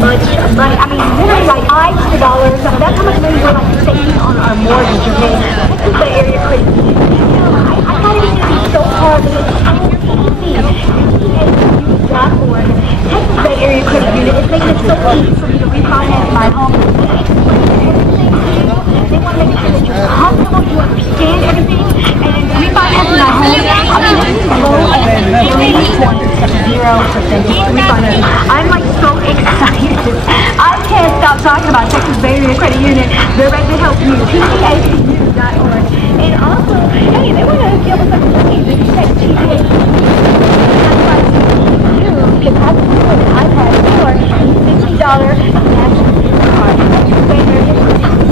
money. I mean, literally like $5 to the dollar or something. That's how much money we're like saving on our mortgage, okay? This is the area credit union. You know, I thought it was going to be so hard, but it's so easy. TAU.org, Texas Bay Area Credit Union, is making it so easy for you to refinance my home. They want to make sure that you're comfortable, you understand everything, and refinancing my home, I mean, this is low as 0% refinance. I'm like so excited. I can't stop talking about Texas Bay Area Credit Union. They're ready to help you. TAU.org. And also, hey, they want to give us some money. If you text TAU, you can have an iPad or $50 national card. Texas Bay Area Credit Union.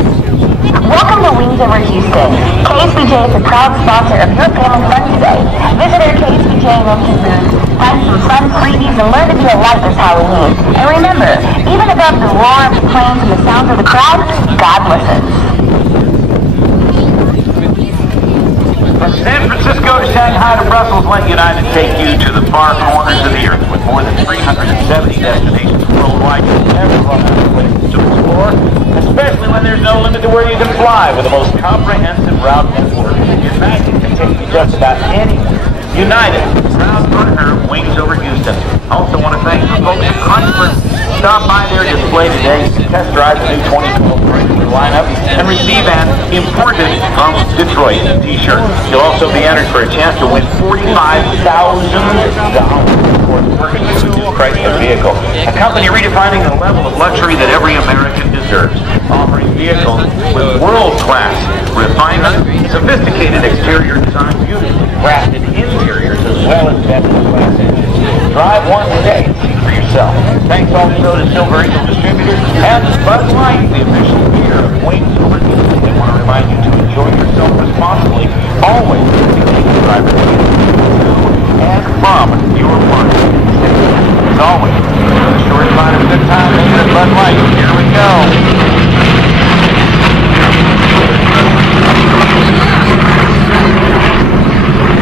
Welcome to Wings Over Houston. KSBJ is a proud sponsor of your family fun today. Visit our KSBJ Lincoln booth, find some fun freebies, and learn to be a light this Halloween. And remember, even above the roar of the planes and the sounds of the crowd, God listens. From San Francisco to Shanghai to Brussels, let United take you to the far corners of the earth. With more than 370 destinations worldwide, you'll never run out of places to explore, especially when there's no limit to where you can fly. With the most comprehensive route network, United can take you just about anywhere. United, proud partner of Wings Over Houston. I also want to thank the folks at Chrysler. Stop by their display today to test drive the new 2012 Chrysler lineup and receive an imported from Detroit t-shirt. You'll also be entered for a chance to win $45,000 for the purchase of a new Chrysler vehicle. A company redefining the level of luxury that every American deserves, offering vehicles with world-class refinement, sophisticated exterior design, beautifully crafted interiors, as well as best-in-class engines. Drive one today and see for yourself. Thanks also to Silver Eagle Distributors and Bud Light, the official beer of Wings Over Houston. I want to remind you to enjoy yourself responsibly, always taking the driver to and from your work. As always, the short line of good time making at Bud Light. Here we go.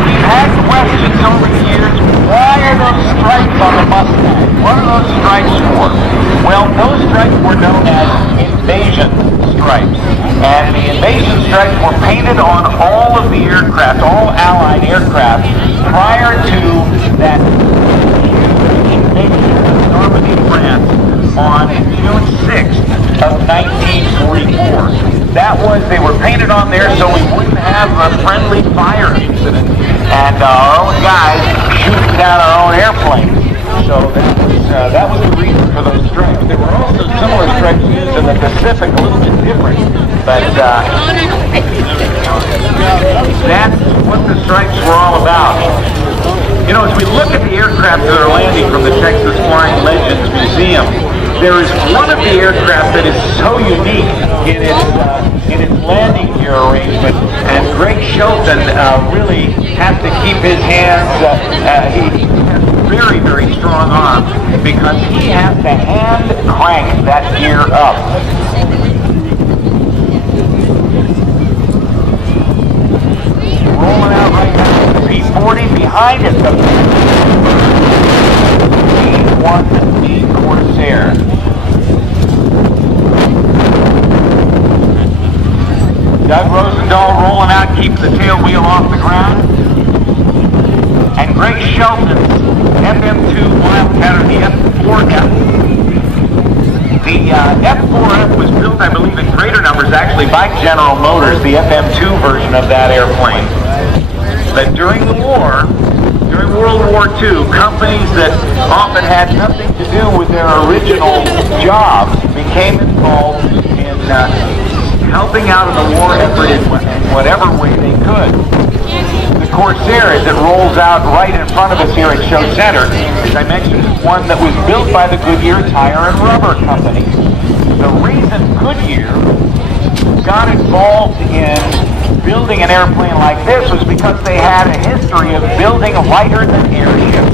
We've had questions over the years. Why are those stripes on the Mustang? What are those stripes for? Well, those stripes were known as invasion stripes. And the invasion stripes were painted on all of the aircraft, all Allied aircraft, prior to that invasion of Normandy, France on June 6th of 1944. They were painted on there so we wouldn't have a friendly fire incident and our own guys shooting down our own airplanes. So that was the reason for those stripes. There were also similar stripes used in the Pacific, a little bit different, but that's what the stripes were all about. You know, as we look at the aircraft that are landing from the Texas Flying Legends Museum, there is one of the aircraft that is so unique in its landing gear arrangement, and Greg Shelton really has to keep his hands, he has very, very strong arms because he has to hand crank that gear up. Rolling out right now, the P-40 behind it, the B-1D Corsair. Doug Rosendahl rolling out, keeping the tail wheel off the ground. And Greg Shelton's FM2 Wildcat, or the F4F. The F4F was built, I believe, in greater numbers actually by General Motors, the FM2 version of that airplane. But during the war, during World War II, companies that often had nothing to do with their original jobs became involved in helping out in the war effort in whatever way they could. The Corsair, as it rolls out right in front of us here at Show Center, as I mentioned, is one that was built by the Goodyear Tire and Rubber Company. The reason Goodyear got involved in building an airplane like this was because they had a history of building lighter-than-air ships,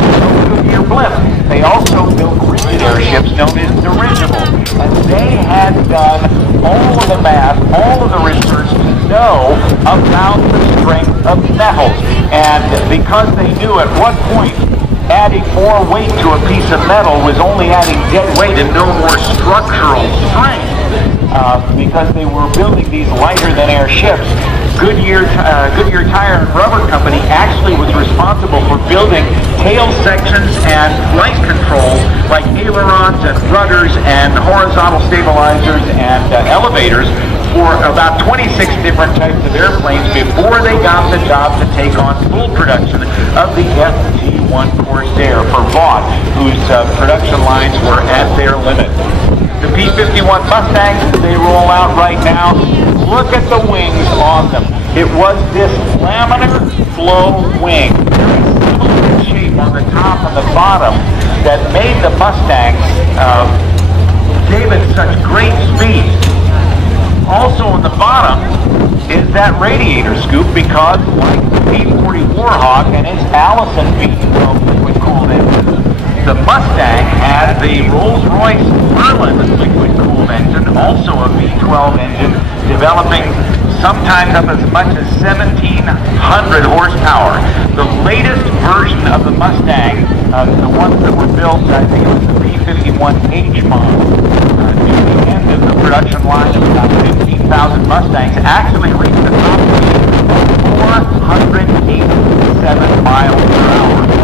Goodyear blimp. They also built rigid airships known as dirigibles, and they had done all of the math, all of the research to know about the strength of metals. And because they knew at what point adding more weight to a piece of metal was only adding dead weight and no more structural strength. Because they were building these lighter-than-air ships. Goodyear Tire and Rubber Company actually was responsible for building tail sections and flight controls like ailerons and rudders and horizontal stabilizers and elevators for about 26 different types of airplanes before they got the job to take on full production of the FT-1 Corsair for Vought, whose production lines were at their limit. The P-51 Mustangs, they roll out right now. Look at the wings on them. It was this laminar flow wing, very similar shape on the top and the bottom, that made the Mustangs, gave it such great speed. Also on the bottom is that radiator scoop because, like the P-40 Warhawk and its Allison V12 liquid-cooled engine, the Mustang had the Rolls-Royce Merlin liquid-cooled engine, also a V12 engine, developing sometimes up as much as 1,700 horsepower. The latest version of the Mustang, the ones that were built, I think it was the P-51H model, near the end of the production line of about 15,000 Mustangs, actually reached the top speed of 487 miles per hour.